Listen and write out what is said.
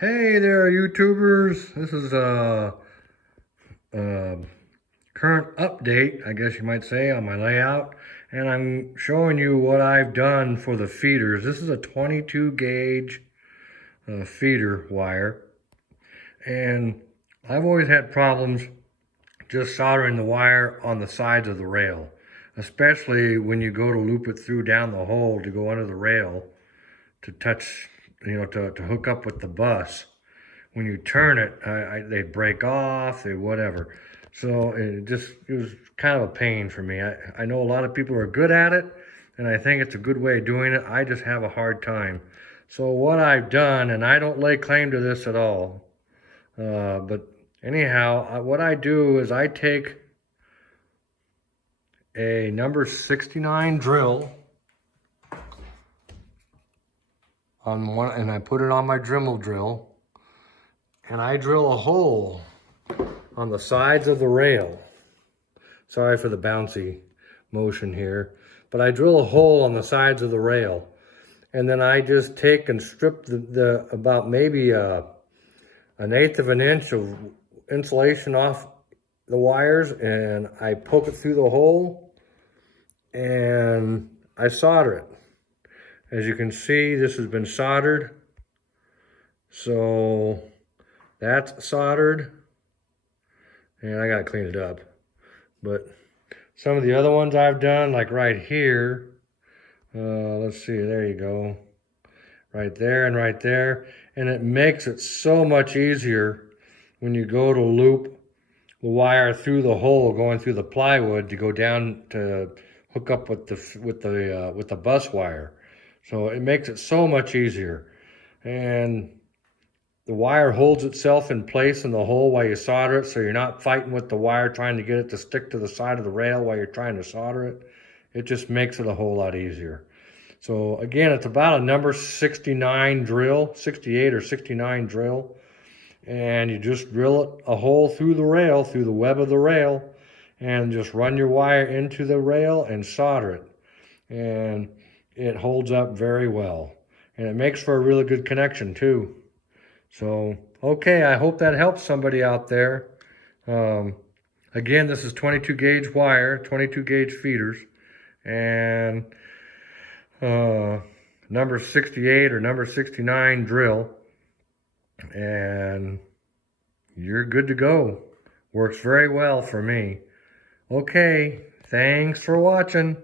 Hey there, YouTubers. This is a current update, I guess you might say, on my layout. And I'm showing you what I've done for the feeders. This is a 22 gauge feeder wire. And I've always had problems just soldering the wire on the sides of the rail, especially when you go to loop it through down the hole to go under the rail to touch, to hook up with the bus. When you turn it, they break off, they whatever. So it was kind of a pain for me. I know a lot of people are good at it, and I think it's a good way of doing it. I just have a hard time. So what I've done, and I don't lay claim to this at all, but anyhow, what I do is I take a number 69 drill on one, and I put it on my Dremel drill, and I drill a hole on the sides of the rail. Sorry for the bouncy motion here, but I drill a hole on the sides of the rail, and then I just take and strip the about maybe an 1/8 of an inch of insulation off the wires, and I poke it through the hole and I solder it. As you can see, this has been soldered. So that's soldered, and I gotta clean it up. But some of the other ones I've done, like right here, let's see, there you go. Right there and right there. And it makes it so much easier when you go to loop the wire through the hole going through the plywood to go down to hook up with the bus wire. So it makes it so much easier. And the wire holds itself in place in the hole while you solder it, so you're not fighting with the wire trying to get it to stick to the side of the rail while you're trying to solder it. It just makes it a whole lot easier. So again, it's about a number 69 drill, 68 or 69 drill, and you just drill it a hole through the rail, through the web of the rail, and just run your wire into the rail and solder it. And it holds up very well. And it makes for a really good connection too. So, okay, I hope that helps somebody out there. Again, this is 22 gauge wire, 22 gauge feeders, and number 68 or number 69 drill, and you're good to go. Works very well for me. Okay, thanks for watching.